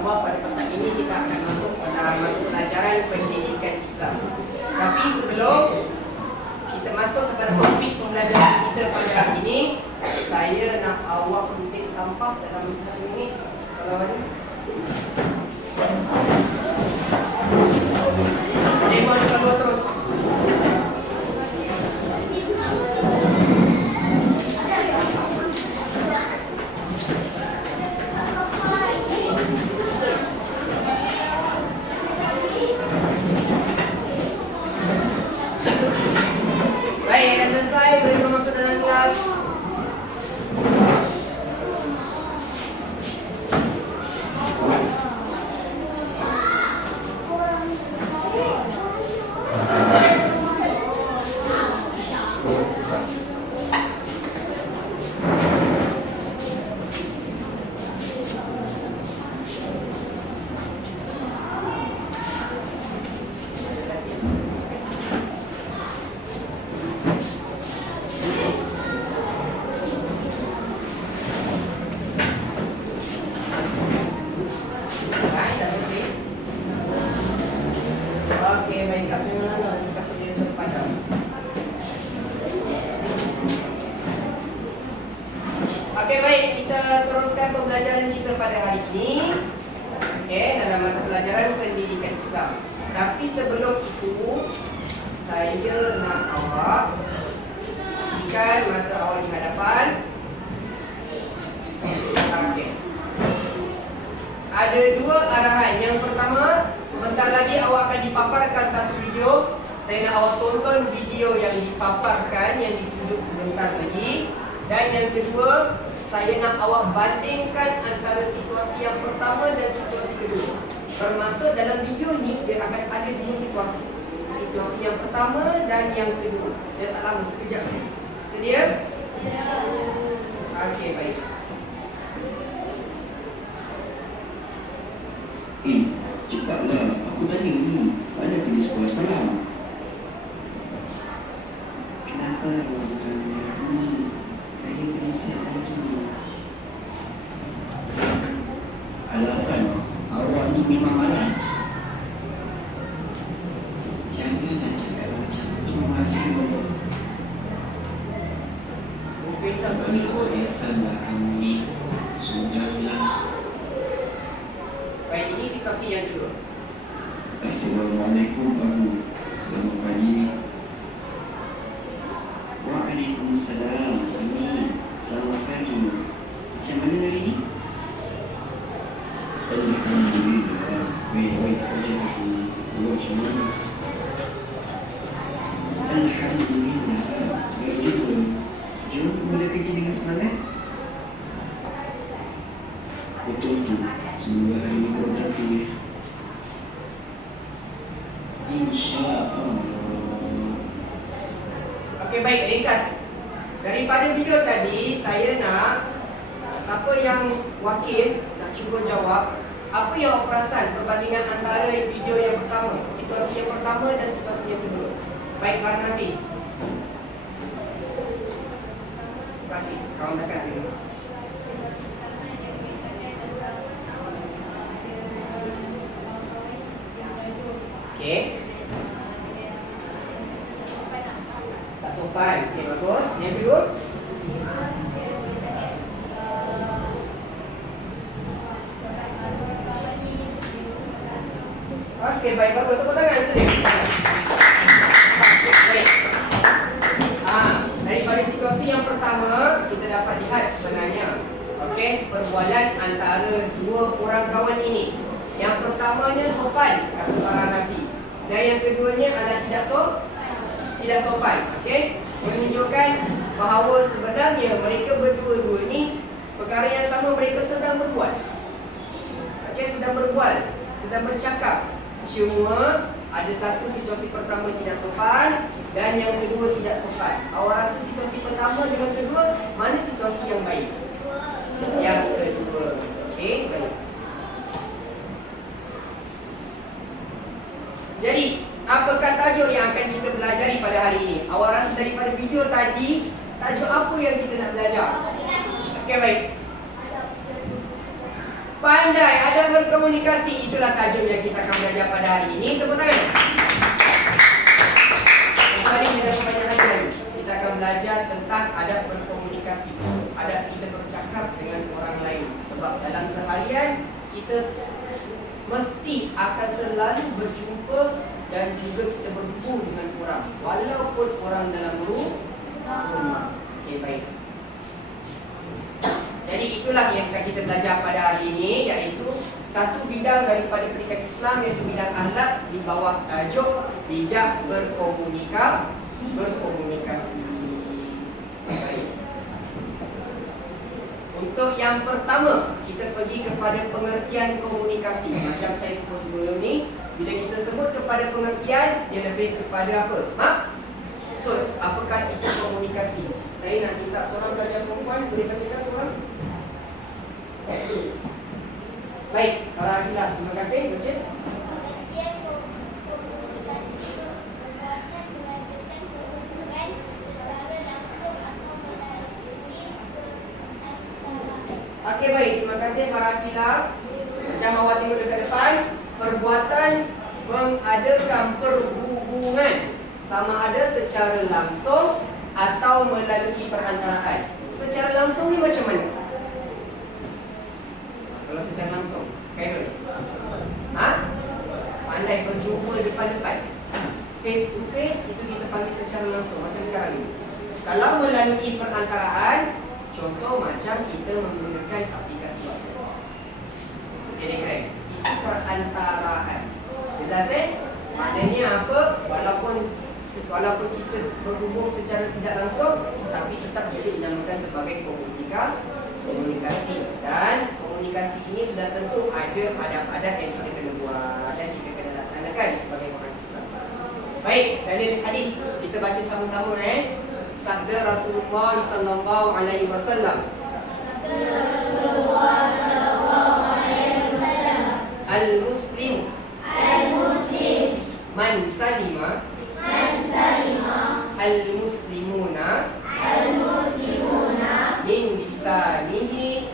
InsyaAllah pada tempat ini kita akan masuk pada mata pelajaran pendidikan Islam. Tapi sebelum kita masuk kepada topik pembelajaran kita pada hari ini, saya nak awak kutip sampah dalam 1 minit. Kalau ada demo kalau terus. Baik, dah selesai. Boleh masuk dalam kelas. Okey, baik, kita teruskan pembelajaran kita pada hari ini. Okey, dalam mata pelajaran pendidikan Islam. Tapi sebelum itu, saya nak awak berikan mata awak di hadapan. Okey. Ada 2 arahan. Yang pertama, sebentar lagi awak akan dipaparkan satu video. Saya nak awak tonton video yang dipaparkan, yang ditunjuk sebentar lagi. Dan yang kedua, saya nak awak bandingkan antara situasi yang pertama dan situasi kedua. Bermaksud dalam video ni dia akan ada 2 situasi. Situasi yang pertama dan yang kedua. Dia tak lama, sekejap. Sedia? Ya. Okey, baik. Cepatlah, aku tanya ni, mana pergi sekolah semalam? Kenapa awak berani sini? Saya belum siap lagi. Alasan, awak ni memang malas. Janganlah cakap macam tu lagi. Mungkin tak terikut. Biasalah kamu ni. Sudahlah. Baik, ini situasi yang kedua. Assalamualaikum Abu. Selamat pagi. Waalaikumsalam. Amin. Selamat pagi. Macam mana hari ni? Alhamdulillah. Baik-baik saja. Awak macam mana? Alhamdulillah. Baik juga. Jom mula kerja dengan semangat. Betul tu. Semoga hari ini kau terpilih. InsyaAllah. Okey, baik, ringkas. Daripada video tadi, saya nak siapa yang wakil nak cuba jawab apa yang awak perasan perbandingan antara video yang pertama, situasi yang pertama dan situasi yang kedua. Baik, Pak Nafi. Terima kasih. Kawan dekat dulu. Okey. Tak sopan. Okey, bagus. Yang kedua. Okey, baik, bagus. Tepuk tangan tu. Baik. Daripada situasi yang pertama, kita dapat lihat sebenarnya okey, perbualan antara 2 orang kawan ini. Yang pertamanya sopan, kata para Nabi. Dan yang keduanya adalah tidak sopan. Okey, menunjukkan bahawa sebenarnya mereka berdua-dua ni perkara yang sama mereka sedang berbual. Okey, sedang berbual, sedang bercakap. Cuma ada satu situasi pertama tidak sopan dan yang kedua tidak sopan. Awak rasa situasi pertama dengan kedua, mana situasi yang baik? Yang kedua. Okey, baik. Jadi, apakah tajuk yang akan kita pelajari pada hari ini? Awak rasa daripada video tadi, tajuk apa yang kita nak belajar? Okey, baik. pandai, ada berkomunikasi. Itulah tajuk yang kita akan belajar pada hari ini. Tepuk tangan. Kembali kita kebanyakan kita akan belajar tentang adab berkomunikasi, adab kita bercakap dengan orang lain. Sebab dalam seharian kita mesti akan selalu berjumpa dan juga kita berhubung dengan orang, walaupun orang dalam rumah. Okey, baik. Jadi itulah yang akan kita belajar pada hari ini, iaitu satu bidang daripada pendidikan Islam, iaitu bidang akhlak di bawah tajuk bijak berkomunikasi. Baik. Untuk yang pertama, kita pergi kepada pengertian komunikasi. Macam saya sebut sebelum ni, bila kita sebut kepada pengertian, dia lebih kepada apa? Maksud, apakah itu komunikasi? Saya nak minta seorang pelajar perempuan, boleh bacakan seorang? Baik, Farahila, terima kasih. Baca. Pengertian komunikasi merupakan melanjutkan hubungan secara langsung atau melalui perantara. Okey, baik. Terima kasih Farahila. Macam awak tengok dekat depan, perbuatan mengadakan perhubungan sama ada secara langsung atau melalui perantaraan. Secara langsung ni macam mana? Kalau secara langsung, Khairul. Pandai berjumpa depan-depan. Face to face itu kita panggil secara langsung, macam sekarang ni. Kalau melalui perantaraan, contoh macam kita menggunakan aplikasi WhatsApp, Telegram, itu perantaraan. Jelas maknanya apa? Walaupun kita berhubung secara tidak langsung, tapi tetap juga dinamakan sebagai komunikasi. Dan komunikasi ini sudah tentu ada adab-adab yang kita kena buat dan kita kena laksanakan sebagai orang Islam. Baik, dalil hadis kita baca sama-sama sabda Rasulullah sallallahu alaihi wasallam. Al-Muslim man salima al-muslimuna min lisanihi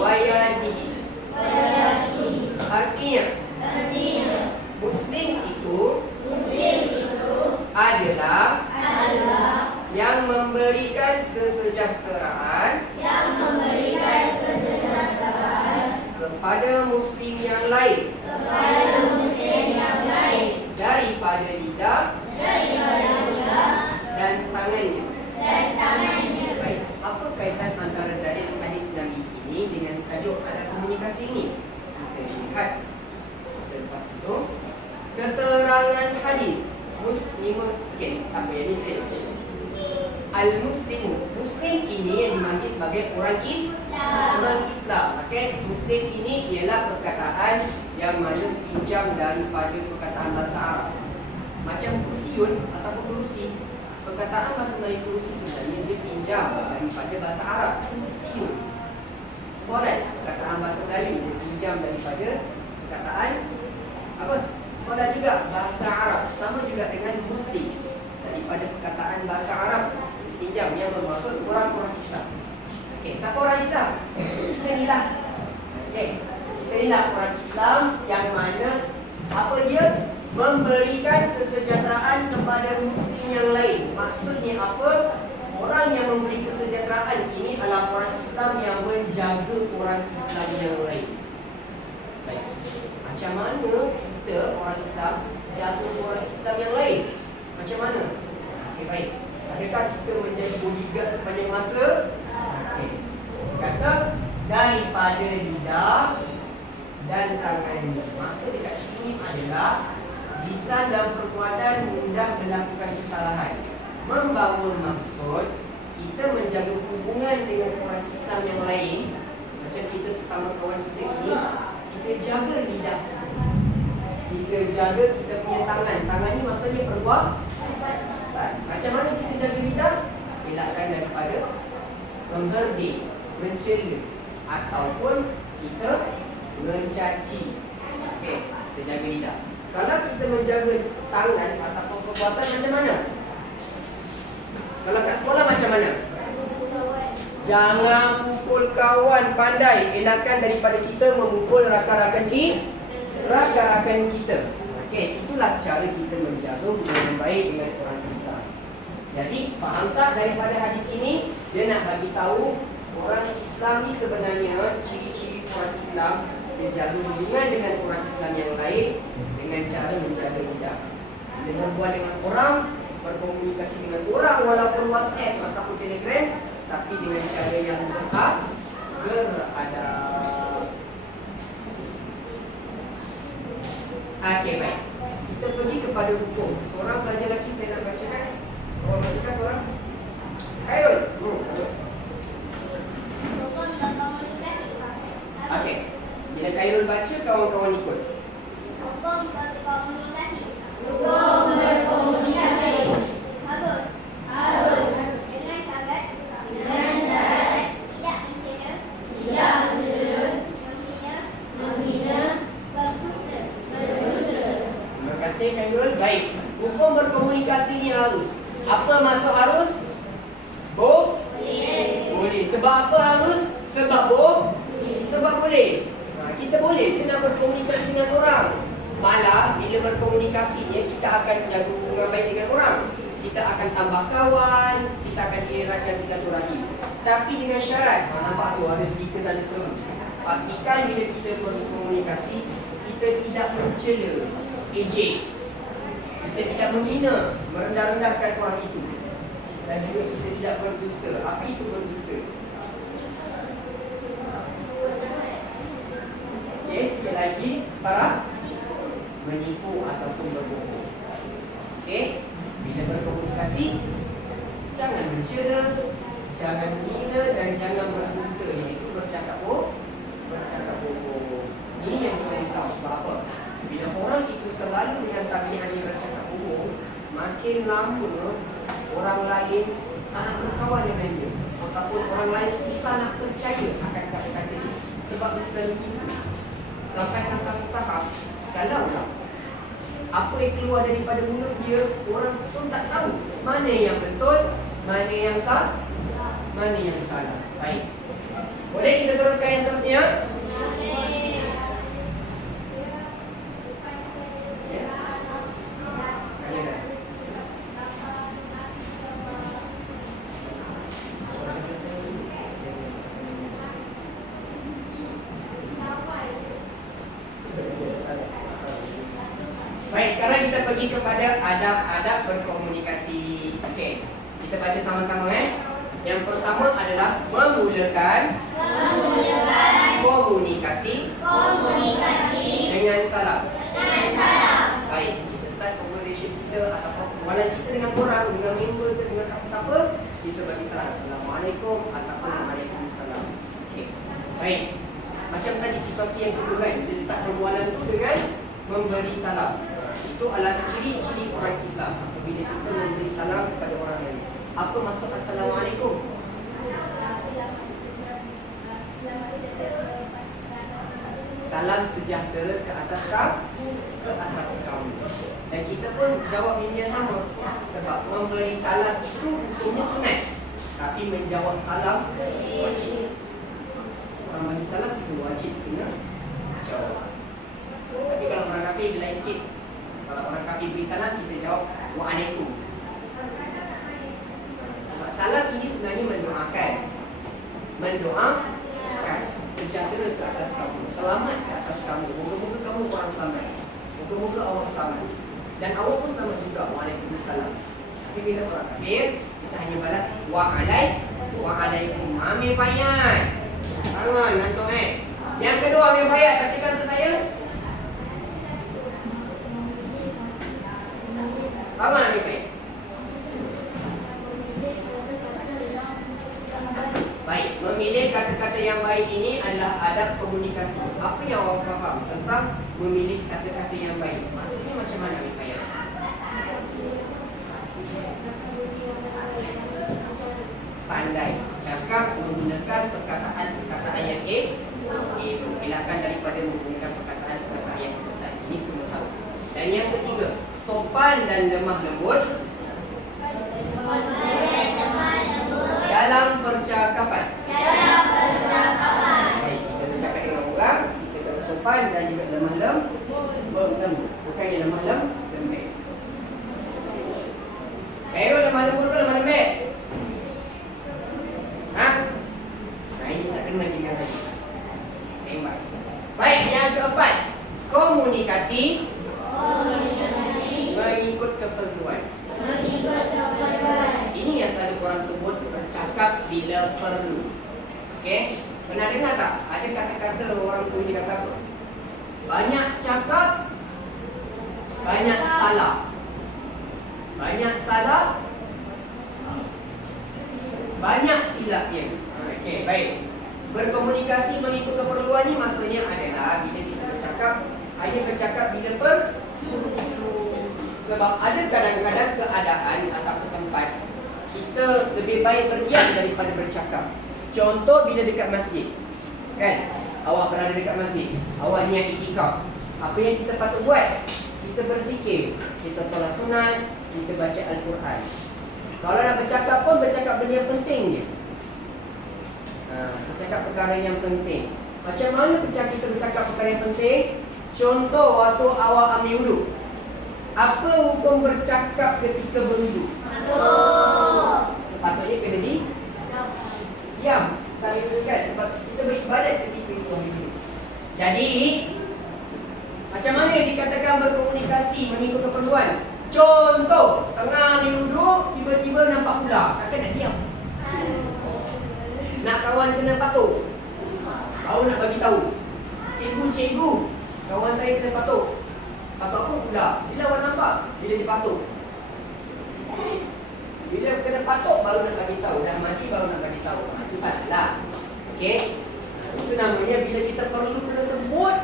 wa yadihi. Artinya Muslim itu adalah yang memberikan kesejahteraan kepada Muslim yang lain daripada lidah dan tangannya. Baik, apa kaitan antara dalil hadis Nabi ini dengan tajuk adab komunikasi ini? Kita lihat selepas itu keterangan hadis Muslimun. Okey, apa yang ini saya baca. Al-Muslimun, Muslim ini yang dipanggil sebagai orang Islam. Okey, Muslim ini ialah perkataan yang mana pinjam daripada perkataan bahasa Arab. Macam kursiun ataupun kurusi. Perkataan bahasa Melayu kurusi sebenarnya dia pinjam daripada bahasa Arab. Kursiun. Solat, perkataan bahasa Melayu dia pinjam daripada perkataan apa? Solat juga bahasa Arab. Sama juga dengan Muslim, daripada perkataan bahasa Arab pinjam yang bermaksud orang-orang Islam. Okey, siapa orang Islam? Kita ni lah. Okey, kita ni lah orang Islam yang mana apa dia? Memberikan kesejahteraan kepada Muslim yang lain. Maksudnya apa? Orang yang memberi kesejahteraan ini adalah orang Islam yang menjaga orang Islam yang lain. Baik. Macam mana kita orang Islam jaga orang Islam yang lain? Macam mana? Okey, baik. Adakah kita menjadi bodyguard sepanjang masa? Okey. Kata daripada lidah dan tangan. Maksud dekat sini adalah lisan dan perbuatan mudah melakukan kesalahan. Membawa maksud kita menjaga hubungan dengan orang Islam yang lain. Macam kita sesama kawan kita ini, kita jaga lidah, kita jaga kita punya tangan. Tangan ni maksudnya perbuatan. Macam mana kita jaga lidah? Elakkan daripada mengherdik, mencela ataupun kita mencaci. Okey, kita jaga lidah. Kalau kita menjaga tangan ataupun perbuatan macam mana? Kalau kat sekolah macam mana? Jangan pukul kawan, pandai elakkan daripada kita memukul rakan-rakan kita. Okey, itulah cara kita menjaga hubungan baik dengan orang Islam. Jadi, faham tak daripada hadis ini? Dia nak bagi tahu orang Islam ni sebenarnya ciri-ciri orang Islam, dia jaga hubungan dengan orang Islam yang lain dengan cara menjaga lidah. Dia berbual dengan orang, berkomunikasi dengan orang walaupun WhatsApp ataupun Telegram, tapi dengan cara yang beradab. Okey, baik. Kita pergi kepada hukum. Seorang pelajar lelaki saya nak bacakan. Orang bacakan seorang. Khairul. Hukum berkomunikasi. Okey. Bila Khairul baca, kawan-kawan ikut. Hukum berkomunikasi. Harus. Dengan syarat. Tidak menghina. Berdusta. Terima kasih Khairul. Baik. Hukum berkomunikasi ni harus. Apa maksud harus? Boleh. Sebab apa harus? Sebab boleh. Kita boleh je nak berkomunikasi dengan orang. Malah bila berkomunikasinya kita akan jaga hubungan baik dengan orang. Kita akan tambah kawan, kita akan eratkan silaturahim. Tapi dengan syarat. Nampak tu ada 3 tanda seru. Pastikan bila kita berkomunikasi, kita tidak mencela, ejek. Kita tidak menghina, merendah-rendahkan orang itu. Dan juga kita tidak berdusta. Apa itu berdusta? Sekali lagi, para menipu ataupun berbohong. Okey, bila berkomunikasi, jangan mencela, jangan menghina dan jangan berdusta, iaitu bercakap bohong. Ini yang kita risau. Sebab apa? Bila orang itu selalu dengan tabiatnya bercakap bohong, makin lama orang lain tak nak berkawan dengan dia, ataupun orang lain susah nak percaya akan kata-kata dia. Sebab dia selalu itu. Sampai ke satu tahap, kalaulah apa yang keluar daripada mulut dia, orang pun tak tahu mana yang betul, mana yang salah. Baik. Boleh kita teruskan yang seterusnya? Baik, sekarang kita pergi kepada adab-adab berkomunikasi. Okey, kita baca sama-sama Yang pertama adalah memulakan komunikasi dengan salam. Baik, kita start conversation kita ataupun perbualan kita dengan orang, dengan member ke dengan siapa-siapa, kita bagi salam. Assalamualaikum ataupun Waalaikumsalam. Okey. Baik. Macam tadi situasi yang kedua kan, dia start perbualan tu dengan memberi salam. Itu adalah ciri-ciri orang Islam. Apabila kita memberi salam kepada orang lain. Apa maksud Assalamualaikum? Salam sejahtera ke atas kamu. Dan kita pun jawab ini yang sama. Sebab memberi salam itu hukumnya sunat. Tapi menjawab salam wajib. Orang bagi salam itu wajib kena jawab. Tapi kalau orang kafir dia lain sikit. Kalau orang kafir beri salam, kita jawab Waalaikum. Sebab salam ini sebenarnya mendoakan sejahtera ke atas kamu, selamat ke atas kamu. Moga-moga kamu orang selamat, moga-moga Allah selamat, dan Allah pun selamat juga. Waalaikumsalam. Tapi bila orang kafir, kita hanya balas Waalaikum. Amir Fayyad, tangan ngantuk Yang kedua, Amir Fayyad, bacakan untuk saya. Tangan Amir Fayyad. Baik, memilih kata-kata yang baik ini adalah adab komunikasi. Apa yang awak faham tentang memilih kata-kata yang baik? Maksudnya macam mana Amir Fayyad? Pandai cakap menggunakan perkataan yang elakkan daripada menggunakan perkataan yang besar. Ini semua tahu. Dan yang ketiga, sopan dan lemah lembut dalam percakapan. Cara percakapan. Baik, kita bercakap dengan orang, kita kena sopan dan juga lemah lembut. Bukannya lemah lembut. Khairul lemah lembut ke lemah lembut? Ha? Nah, ini tak kena tinggal lagi. Tembak. Baik, yang keempat, komunikasi mengikut keperluan. Ini yang selalu orang sebut bercakap bila perlu. Okey? Pernah dengar tak? Ada kata-kata orang tua ni kata apa? Banyak cakap, banyak salah. Banyak salah, banyak silapnya. Okey, baik. Berkomunikasi mengikut keperluan ni maksudnya adalah bila kita bercakap, hanya bercakap bila perlu. Sebab ada kadang-kadang keadaan atau tempat kita lebih baik berdiam daripada bercakap. Contoh bila dekat masjid. Kan? Awak berada dekat masjid, awak niat iktikaf. Apa yang kita patut buat? Kita berzikir, kita solat sunat, kita baca Al-Quran. Kalau nak bercakap pun bercakap benda yang penting je. Bercakap perkara yang penting. Macam mana kita bercakap perkara yang penting? Contoh waktu awak ambil wuduk. Apa hukum bercakap ketika berwuduk? Sepatutnya kena diam. Kalau itu kan sebab kita beribadat ketika itu ambil wuduk. Jadi macam mana yang dikatakan berkomunikasi mengikut keperluan? Contoh, tengah ambil wuduk, tiba-tiba nampak ular. Takkan nak diam? Nak kawan kena patuh. Baru nak bagi tahu. Cikgu, kawan saya kena patuh. Patuh apa pula? Bila awak nampak? Bila dia patuh. Bila kena patuh baru nak bagi tahu. Dah mati baru nak bagi tahu. Itu salah. Okey? Itu namanya bila kita perlu kena sebut,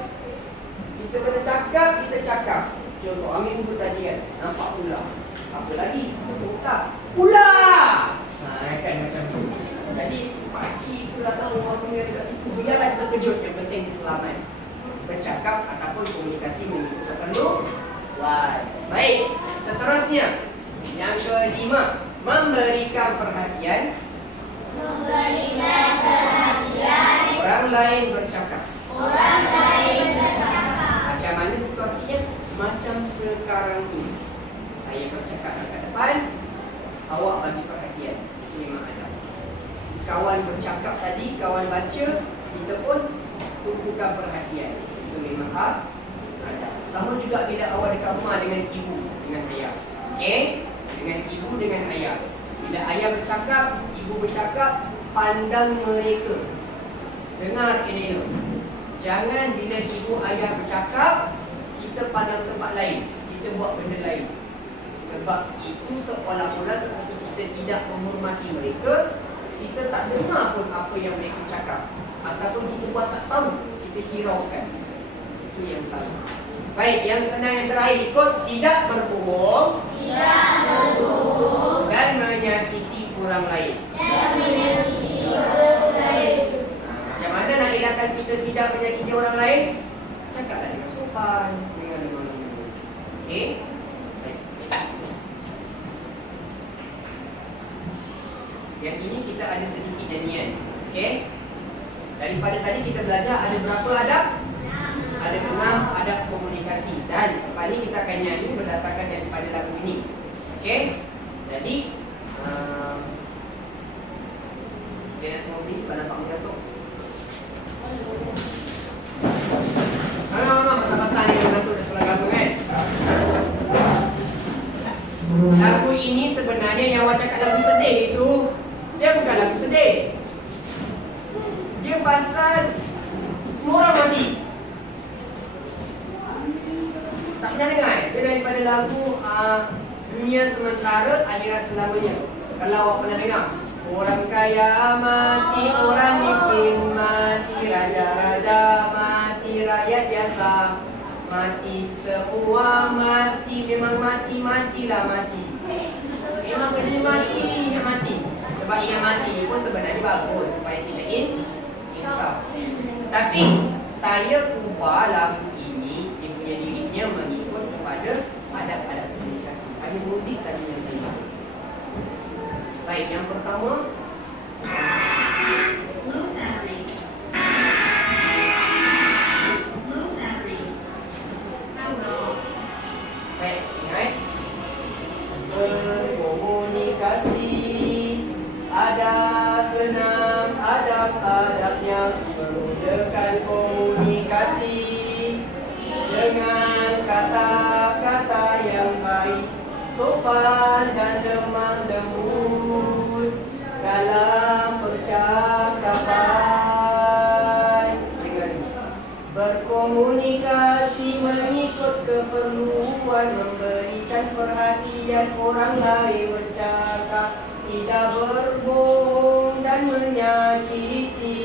kita kena cakap, kita cakap. Contoh, ambil wuduk tadi kan, nampak ular. Apa lagi? Sebut tak? Ular! Kan macam tu. Jadi, pakcik pula tahu orang punya dekat situ. Biarlah terkejut, yang penting diselamat. Bercakap ataupun komunikasi mengikut keperluan. Baik, seterusnya. Yang kelima, memberikan perhatian. Orang lain bercakap. Macam mana situasinya? Macam sekarang ini. Saya bercakap dekat depan, awak bagi perhatian. Itu memang ada. Kawan bercakap tadi, kawan baca, kita pun tumpukan perhatian. Itu memang ada. Sama juga bila awak dekat rumah dengan ibu, dengan ayah. Okey? Dengan ibu, dengan ayah. Bila ayah bercakap, ibu bercakap, pandang mereka. Dengar elok. Jangan bila ibu ayah bercakap, kita pandang tempat lain. Kita buat benda lain. Sebab itu seolah-olah seperti kita tidak menghormati mereka. Kita tak dengar pun apa yang mereka cakap. Ataupun kita buat tak tahu. Kita hiraukan. Itu yang salah. Baik, yang kena yang terakhir ikut tidak berbohong. Dan menyakiti orang lain. Macam mana nak elakkan kita tidak menyakiti orang lain? Cakaplah dengan sopan, dengan lembut. Okey? Yang ini kita ada sedikit nyanyian. Okey? Daripada tadi kita belajar ada berapa adab? Ada 6 adab komunikasi. Dan kali ini kita akan nyanyi berdasarkan daripada lagu ini. Okey? Jadi saya nak semua beri sebab nampak mengantuk. Masa-masa ni mengantuk dah sekolah lagu kan? Lagu ini sebenarnya yang awak cakap lagu sedih itu, dia bukan lagu sedih. Dia pasal semua orang mati. Tak pernah dengar? Dia daripada lagu Dunia Sementara, Akhirat Selamanya. Kalau awak pernah dengar, orang kaya mati, orang miskin mati, raja-raja mati, rakyat biasa mati, semua mati. Memang mati-matilah mati. Memang kena mati, ingat mati. Sebab ingat mati ni pun sebenarnya bagus supaya kita insaf. Tapi saya ubah lagu ini, dia punya liriknya mengikut kepada adab-adab komunikasi. Ada muzik saja yang saya buat. Baik, yang pertama adab-adabnya, memudahkan komunikasi dengan kata-kata yang baik, sopan dan lemah lembut dalam percakapan. Berkomunikasi mengikut keperluan, memberikan perhatian orang lain, bercakap tidak berbohong dan menyakiti.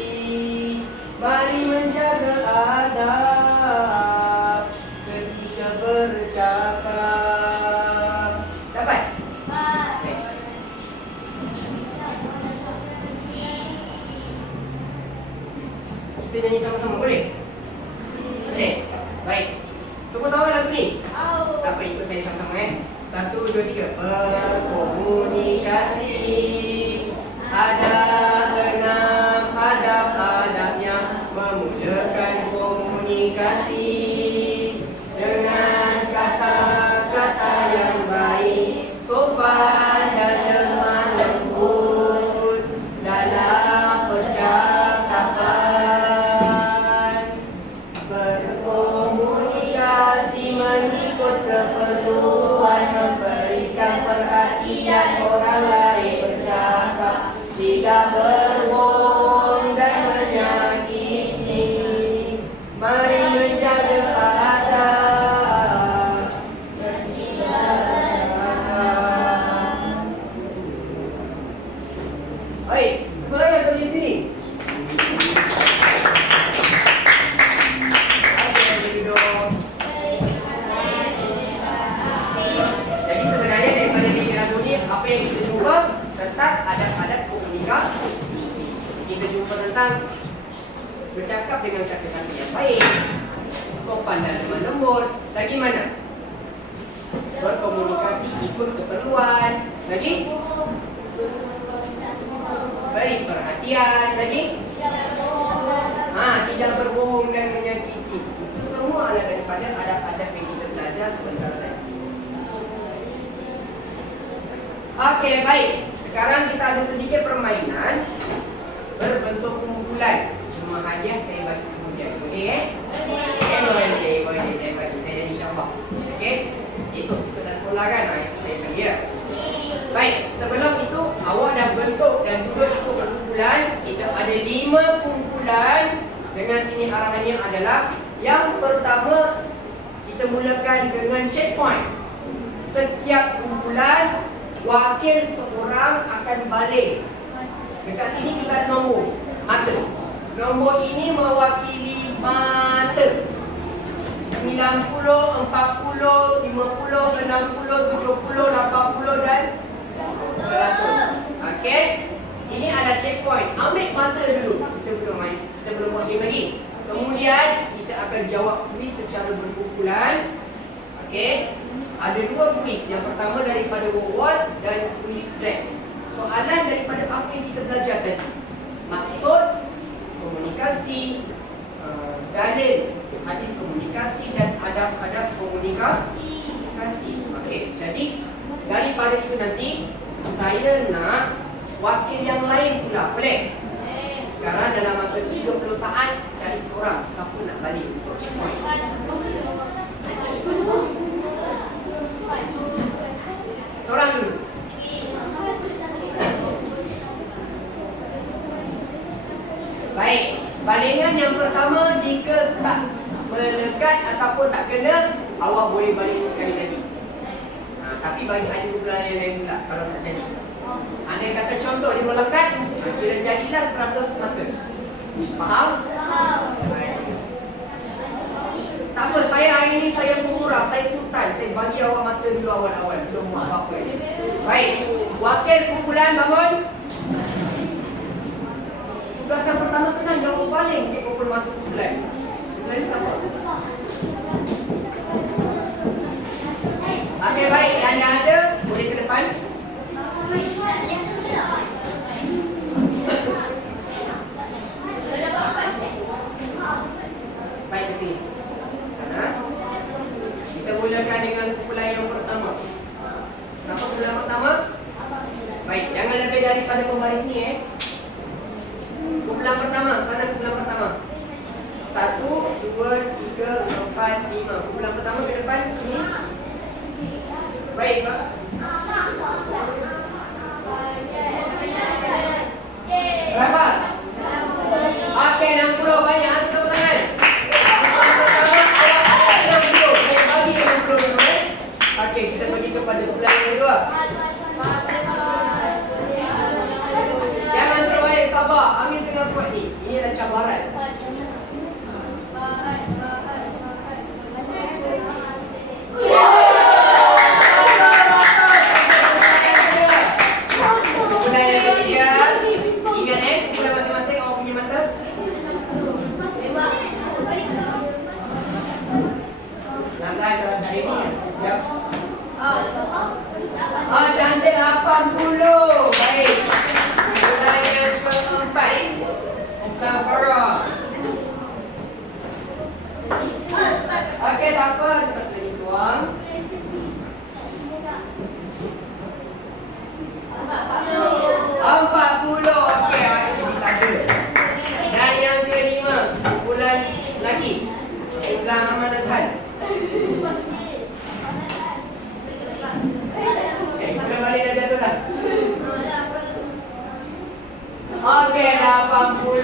Mari menjaga adab ketika bercakap. Dapat? Baik. Kita nyanyi sama-sama, boleh? Boleh? Baik. Semua tahu lagu ni? Apa ikut saya sama-sama 1, 2, 3. Berkomunikasi ada 6 adab-adabnya, memudahkan komunikasi dengan kata-kata yang baik, sopan dan lemah lembut dalam percakapan. Berkomunikasi mengikut keperluan, memberikan perhatian orang lain, bercakap tidak berbohong dan menyakiti. Mari menjaga adab ketika bercakap. Baik, boleh ya tulis sini. Jadi sebenarnya daripada lirik lagu ni, apa yang kita jumpa tentang adab-adab komunikasi. Kita jumpa tentang bercakap dengan kata-kata yang baik, sopan dan lemah lembut. Lagi mana? Berkomunikasi ikut keperluan. Lagi? Beri perhatian. Lagi? Tidak berbohong dan menyakiti. Itu semua adalah daripada adab-adab yang kita belajar sebentar tadi. Okey, baik. Sekarang kita ada sedikit permainan berbentuk kumpulan. Cuma hadiah saya bagi kemudian. Boleh Boleh. Saya bagi. Saya jadi insyaAllah. Okey. Esok dah sekolah kan? Esok saya bagi ya. Baik. Sebelum itu, awak dah bentuk dan duduk ikut kumpulan. Kita ada 5 kumpulan. Dengan sini arahannya adalah yang pertama, kita mulakan dengan checkpoint. Setiap kumpulan, wakil seorang akan balik. Dekat sini kita ada nombor mata. Nombor ini mewakili mata. 90, 40, 50, 60, 70, 80 dan 100. Okey. Ini ada checkpoint. Ambil mata dulu. Kita belum buat game lagi. Kemudian kita akan jawab kuis secara berkumpulan. Okey. Ada 2 kuis. Yang pertama daripada Wall dan kuis Black. Soalan daripada apa yang kita belajar tadi. Maksud, komunikasi, dalil, hadis komunikasi dan adab-adab komunikasi. Okey. Jadi daripada itu nanti saya nak wakil yang lain pula. Boleh? Sekarang dalam masa 30 saat cari seorang. Siapa nak balik untuk checkpoint? Seorang dulu. Baik. Balingan yang pertama, jika tak melekat ataupun tak kena, awak boleh balik sekali lagi. Tapi bagi ada kumpulan yang lain pula kalau tak jadi. Andai kata contoh dia melekat, kira jadilah 100 mata. Faham? Tak apa, saya hari ini saya pemurah, saya sultan. Saya bagi awak mata dulu awal-awal, belum buat apa-apa. Baik, wakil kumpulan bangun. Tugas yang pertama senang, jawab paling untuk kumpul mata kumpulan. Kumpulan ni siapa? Okey, baik, yang ada boleh ke depan. Baik, ke sini. Sana. Kita mulakan dengan kumpulan yang pertama. Kenapa kumpulan pertama? Baik, jangan lebih daripada pembaris ni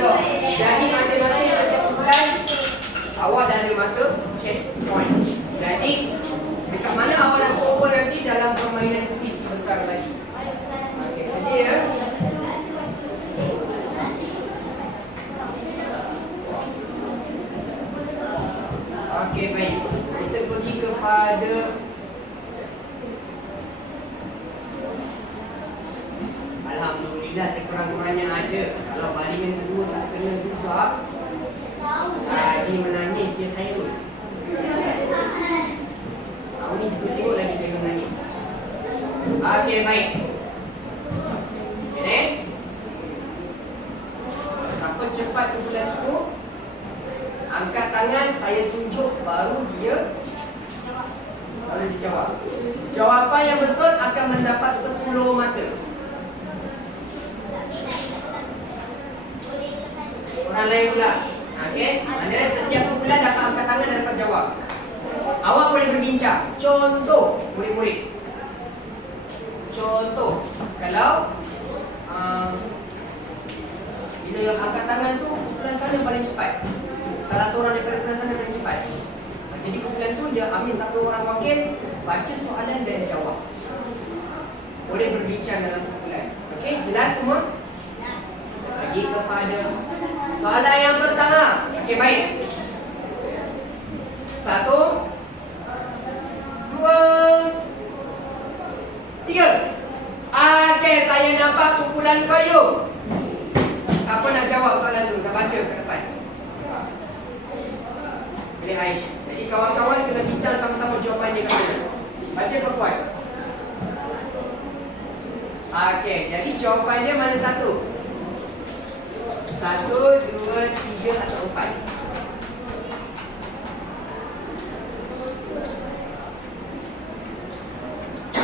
Tengok. Jadi masing-masing setiap kumpulan awak dah ada mata checkpoint. Jadi dekat mana awak nak kumpul nanti dalam permainan kuis sebentar lagi. Okey, sedia ya? Okey, baik. Kita pergi kepada Alhamdulillah sekurang-kurangnya ada. Kalau balingan kedua tak kena juga, lagi menangis dia Khairul. Tahun ni kita tengok lagi dia menangis. Okey, baik. Okey, siapa cepat kumpulan itu? Angkat tangan, saya tunjuk, baru dia jawab. Jawapan yang betul akan mendapat 10 mata. Orang lain pula. Okey, maknanya setiap kumpulan dapat angkat tangan dan dapat jawab. Awak boleh berbincang. Contoh, murid-murid. Contoh, kalau bila angkat tangan tu kumpulan sana paling cepat. Salah seorang daripada kumpulan sana paling cepat. Jadi kumpulan tu dia ambil satu orang wakil, baca soalan dan jawab. Boleh berbincang dalam kumpulan. Okey, jelas semua? Bagi kepada soalan yang pertama. Okey, baik. 1 2 3. Okey, saya nampak kumpulan kayu. Siapa nak jawab soalan tu? Nak baca ke depan? Boleh Aish. Jadi kawan-kawan kena bincang sama-sama jawapan dia kat mana. Baca perkuat. Okey, jadi jawapan dia mana satu? 1, 2, 3 atau 4?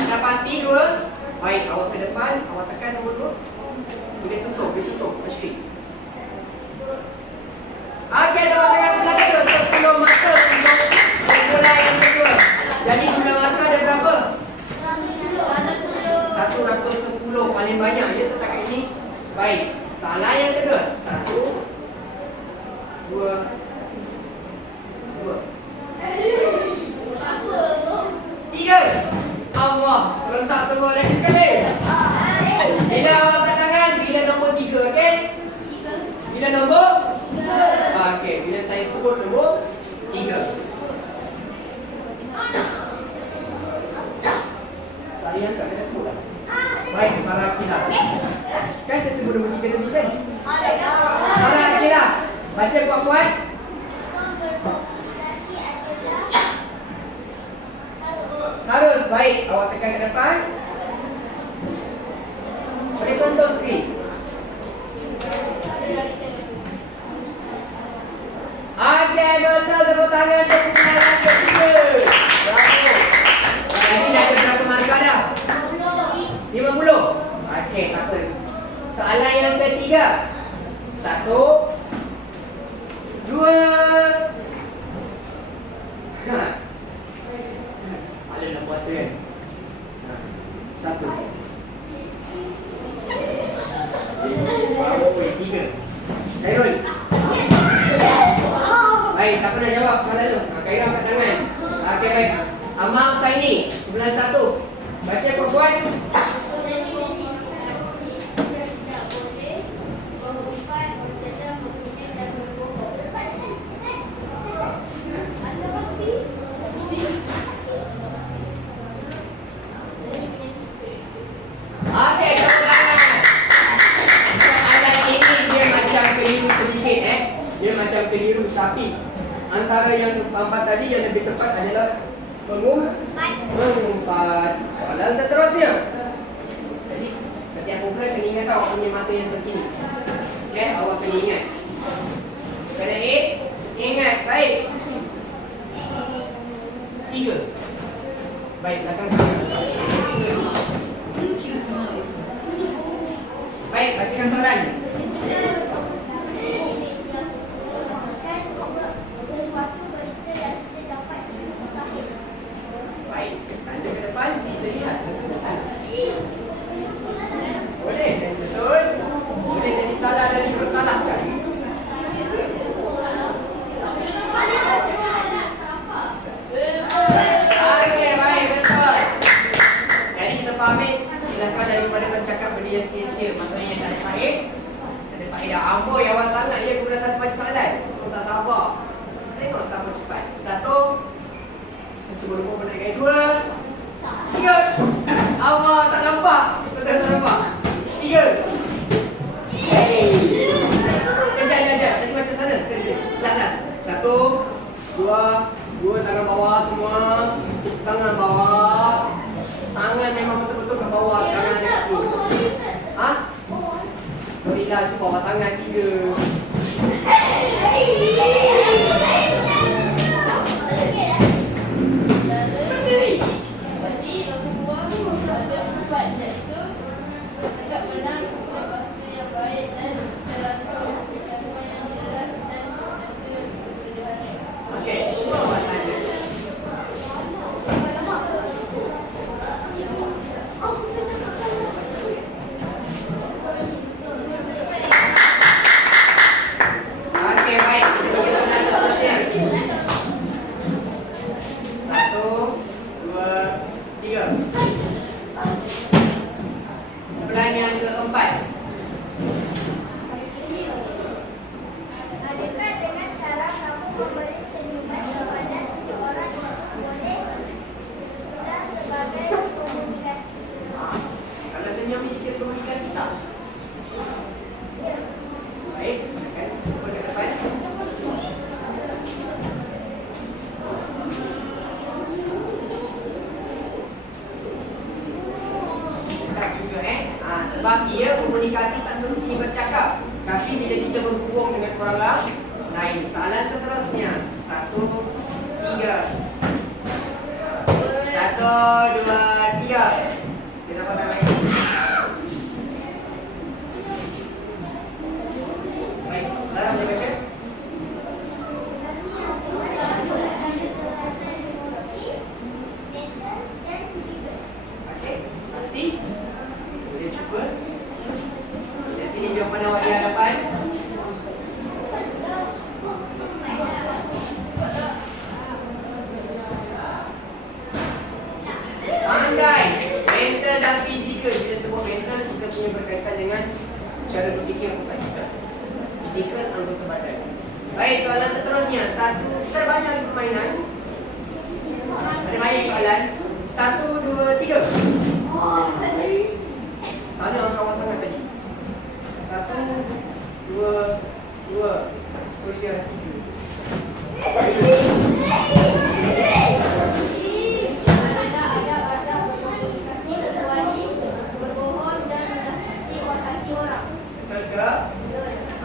Dah pasti 2? Baik, awak ke depan, awak tekan nombor 2. Boleh sentuh, Tashri. Okey, teman-teman pula kedua 10 mata untuk kumpulan yang kedua. Jadi jumlah mata ada berapa? 110, paling banyak je setakat ini. Baik, soalan yang kedua. 1 2 3. Allah, serentak semua lagi sekali. Bila awak angkat tangan, bila nombor 3, okey? Bila nombor 3. Okey, bila saya sebut nombor 3. Tadi yang tak saya sebut lah. Baik, para akilah. Kan saya sebut nombor 3 tadi kan? Para akilah, baca kuat-kuat. Harus, baik. Awak tekan ke depan. Boleh sentuh skrin. Okey, betul, tepuk tangan untuk kumpulan yang ketiga. Bravo. Jadi dah ada berapa markah dah? 50. Okey, tak apa. Soalan yang ketiga. 1 2. Ada nak puasa kan? 1. Baru 3. Khairul. Baik, siapa nak jawab soalan tu? Khairul angkat tangan. Okey, baik. Amal Saini, kumpulan 1. Baca kuat-kuat. Okey, tepuk tangan. Soalan ini dia macam keliru sedikit Dia macam keliru, tapi antara yang empat tadi yang lebih tepat adalah mengumpat. Soalan seterusnya. Jadi setiap kumpulan kena ingat awak punya mata yang terkini. Okey, awak kena ingat. Kena ingat, baik. 3. Baik, belakang sana. Baik, bacakan soalan. Baik, tanda ke depan, kita lihat. Boleh, dan betul. Boleh jadi salah dan dipersalahkan. Boy, awal sangat dia guna satu baca soalan. Kau tak sabar. Tengok siapa cepat. 1. Sebelum kau pernah kali 2. 3. Awal tak nampak. Kau dah tak nampak. 3. Hey. Sekejap. Tadi macam sana. Pelan-pelan. 1, 2, tangan bawah semua. Tangan bawah. Tangan memang betul-betul ke bawah. Tangan ada kat sini. Ha? Sorry lah, itu bawah tangan 3. Sebab dia komunikasi tak semestinya bercakap, tapi bila kita berhubung dengan orang lain. Soalan seterusnya 1, 3. 1, 2, 3. Kenapa tak main? Baik, Lara boleh baca? Okey, pasti? Boleh cuba? Sila pilih jawapan awak di hadapan. Pandai. Mental dan fizikal. Bila sebut mental, kita punya berkaitan dengan cara berfikir bukan kita. Fizikal anggota badan. Baik, soalan seterusnya. 1, terbanyak permainan. Ada banyak soalan. 1, 2, 3. Sana orang kawan sangat tadi. 1, 2, 2. Surya 3.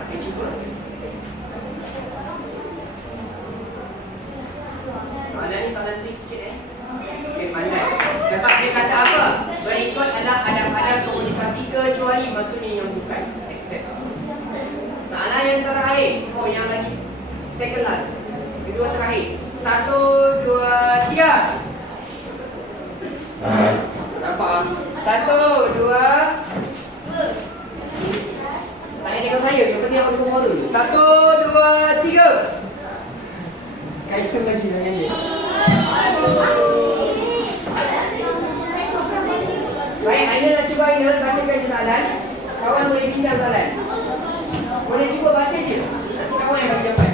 Okey, cuba. Soalan ni soalan trik sikit Okey, pandai. Sebab dia kata apa? Berikut adalah adab-adab komunikasi kecuali maksudnya yang bukan. Except. Soalan yang terakhir. Oh, yang lagi second last. Kedua terakhir. 1, 2, 3. Nampak? 1, 2. Tak payah tengok saya. Yang penting aku tengok suara dulu. 1, 2, 3. Kaisang lagi dengan dia. Baik, Aina nak cuba Aina bacakan je soalan. Kawan boleh bincang soalan. Boleh cuba baca je. Nanti kawan yang bagi jawapan.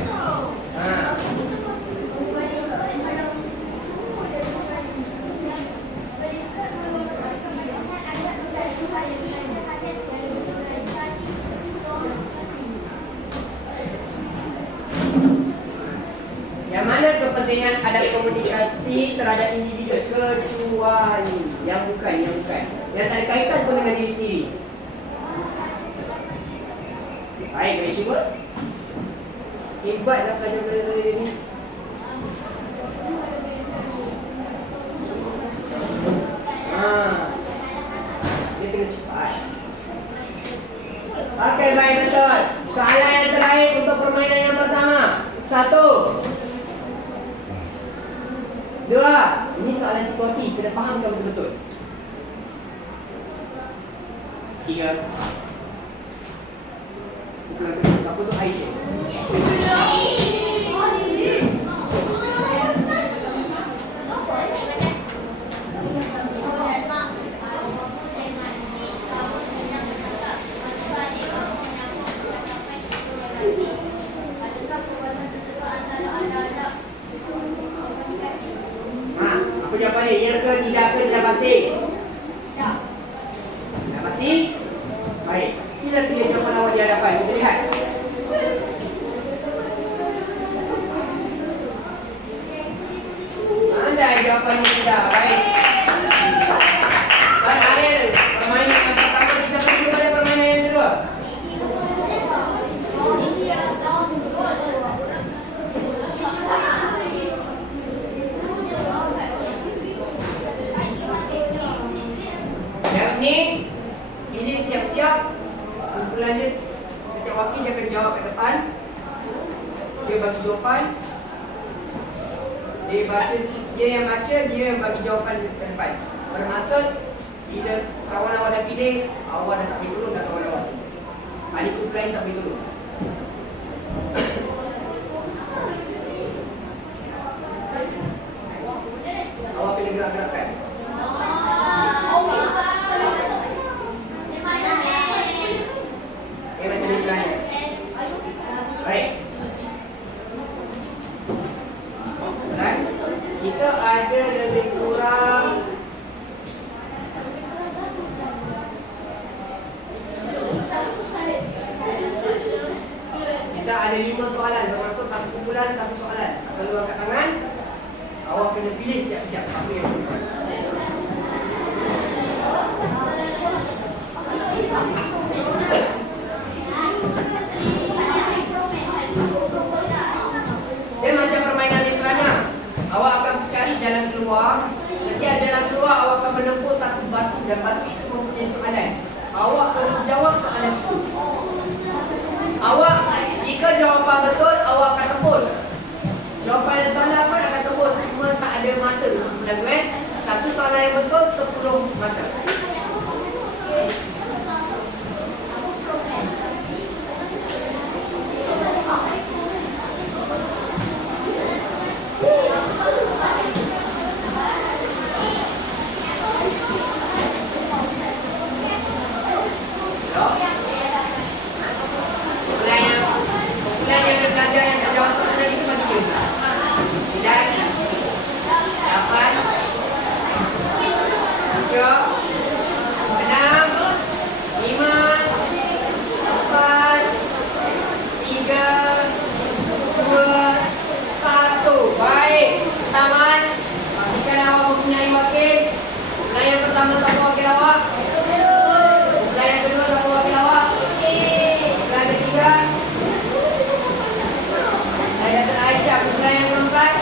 Yang mana kepentingan adab komunikasi terhadap individu kecuali yang bukan. Yang tak ada kaitan pun dengan diri sendiri. Baik, boleh cuba. Hebat lah pelajar-pelajar saya ni. Dia kena cepat. Okey, baik, betul. Soalan yang terakhir untuk permainan yang pertama. 1, 2. Ini soalan situasi. Kena fahamkan betul-betul. 3. Siapa tu Aisyah? pasti? Dah pasti? Baik. Sila pilih jawapan awak di hadapan. Kita lihat. Anda jawapannya sudah. Baik. Tuan Ariel, permainan yang pertama kita pergi kepada permainan yang kedua. Yang ni, ini siap-siap. Kumpulan dia, setiap wakil dia akan jawab ke depan. Dia bagi jawapan. Dia yang baca, dia yang bagi jawapan ke depan. Bermaksud, bila kawan awak dah pilih, awak dah tak boleh tolong dah kawan awak. Ahli kumpulan tak boleh tolong. Awak kena gerak-gerakkan. Macam ni sebenarnya. Baik. Dan kita ada lebih kurang kita ada 5 soalan, bermaksud satu kumpulan, satu soalan. Tak perlu angkat tangan. Awak kena pilih siap-siap apa yang dia macam permainan di serana. Awak akan cari jalan keluar. Setiap jalan keluar, awak akan menempuh satu batu dan batu itu mempunyai soalan. Awak perlu jawab soalan itu. Awak, jika jawapan betul, awak akan tembus. Jawapan yang salah pun akan tembus. Cuma tak ada mata. Satu soalan yang betul, 10 mata. Taman, pastikan awak mempunyai wakil. Kumpulan yang pertama siapa wakil awak? Kumpulan yang kedua siapa wakil awak? Kumpulan ketiga? Saya Datuk Aisyah. Kumpulan yang keempat?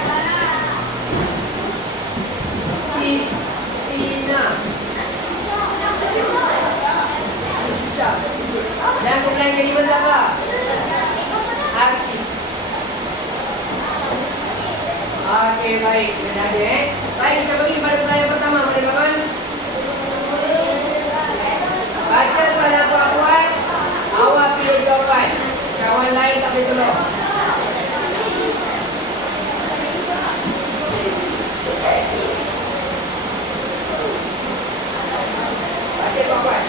Kristina. Dan kumpulan yang kelima siapa? Artis. Okey, baik. Dah ada Baik, kita pergi pada pertanyaan pertama. Boleh kawan? Baca soalan puan-puan. Awak pilih jawapan. Kawan lain tak boleh tolong. Baca puan-puan.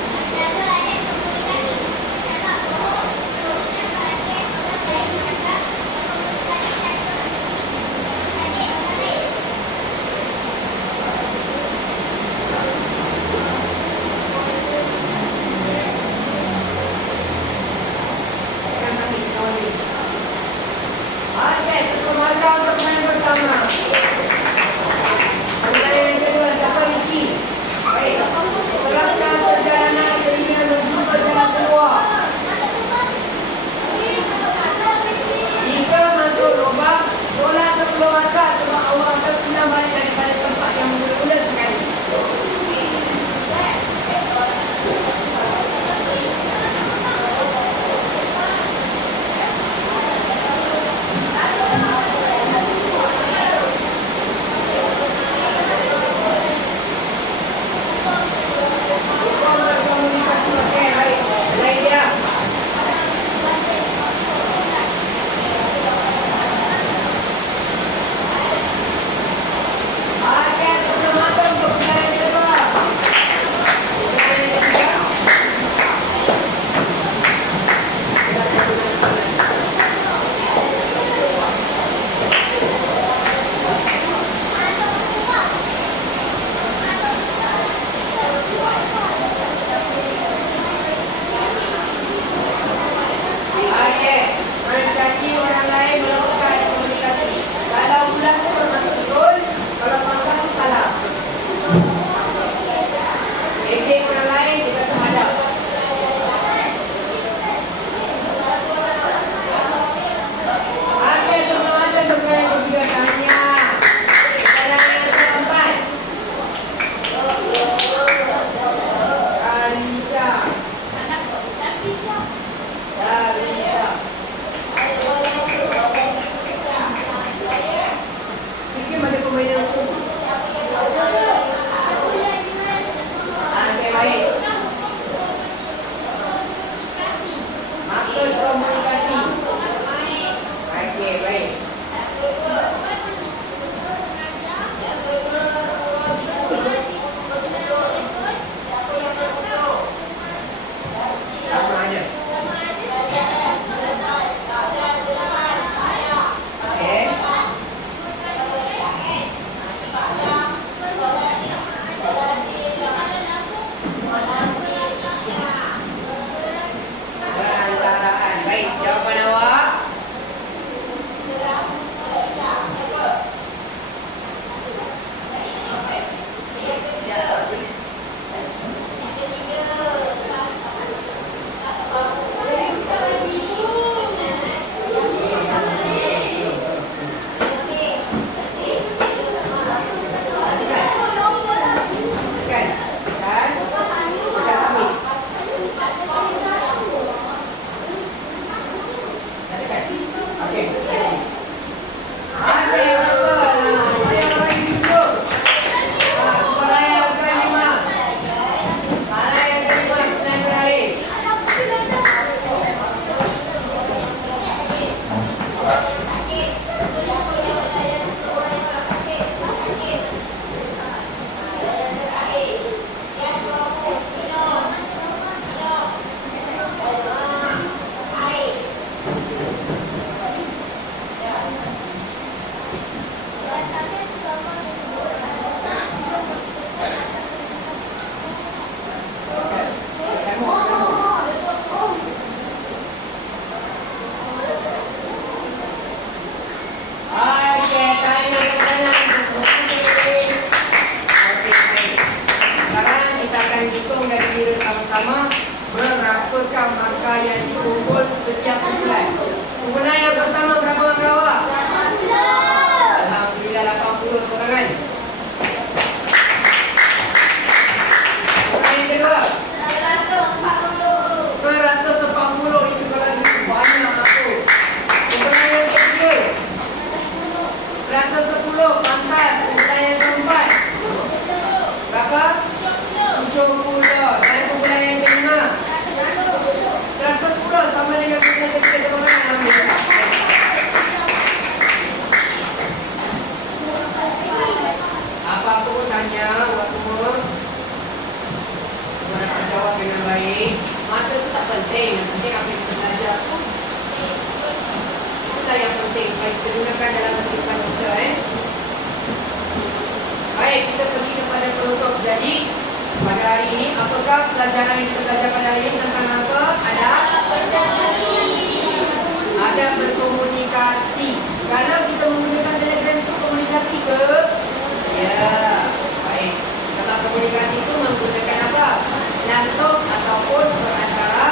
berapakah markah yang dikumpul setiap kumpulan? Kumpulan yang pertama berapa markah awak? 80. Alhamdulillah 80 kurangan. Kumpulan yang kedua 140. 140. Itu kalau banyak aku. Kumpulan yang ketiga 110. Pantas. Kumpulan yang keempat berapa? 70. Dan kumpulan yang kelima 110 sama dengan kumpulan ketiga teman-teman. Alhamdulillah. Apa-apa pun tanya buat semua dapat jawab dengan baik. Mata itu tak penting. Yang penting apa yang kita belajar. Itulah yang penting. Baik kita gunakan dalam kehidupan kita. Baik, kita pergi kepada penutup. Jadi pada hari ini, apakah pelajaran yang kita belajar pada hari ini tentang apa? Ada berkomunikasi. Kalau kita menggunakan Telegram itu komunikasi ke? Ya, baik. Kalau komunikasi itu menggunakan apa? Langsung ataupun perantara?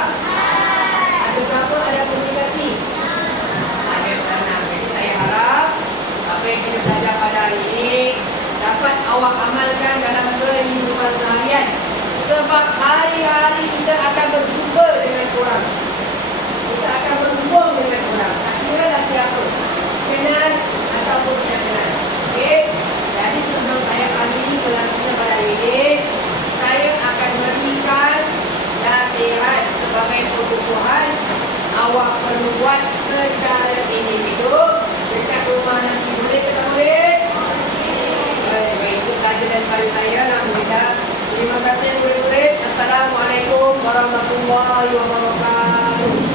Ada berapa ada komunikasi? Ada 6. Jadi saya harap apa yang kita belajar pada hari ini dapat awak amalkan dalam kehidupan seharian. Sebab hari-hari kita akan berjumpa dengan orang. Kita akan berhubung dengan orang. Tak kira dah siapa. Kenal ataupun tidak kenal. Okey? Jadi sebelum saya akhiri kelas kita pada hari ini, saya akan berikan latihan sebagai kebutuhan awak perlu buat secara individu dekat rumah nanti. Boleh ke tak boleh? Baik, itu sahaja dan kali saya. Alhamdulillah. Terima kasih murid-murid. Assalamualaikum warahmatullahi wabarakatuh.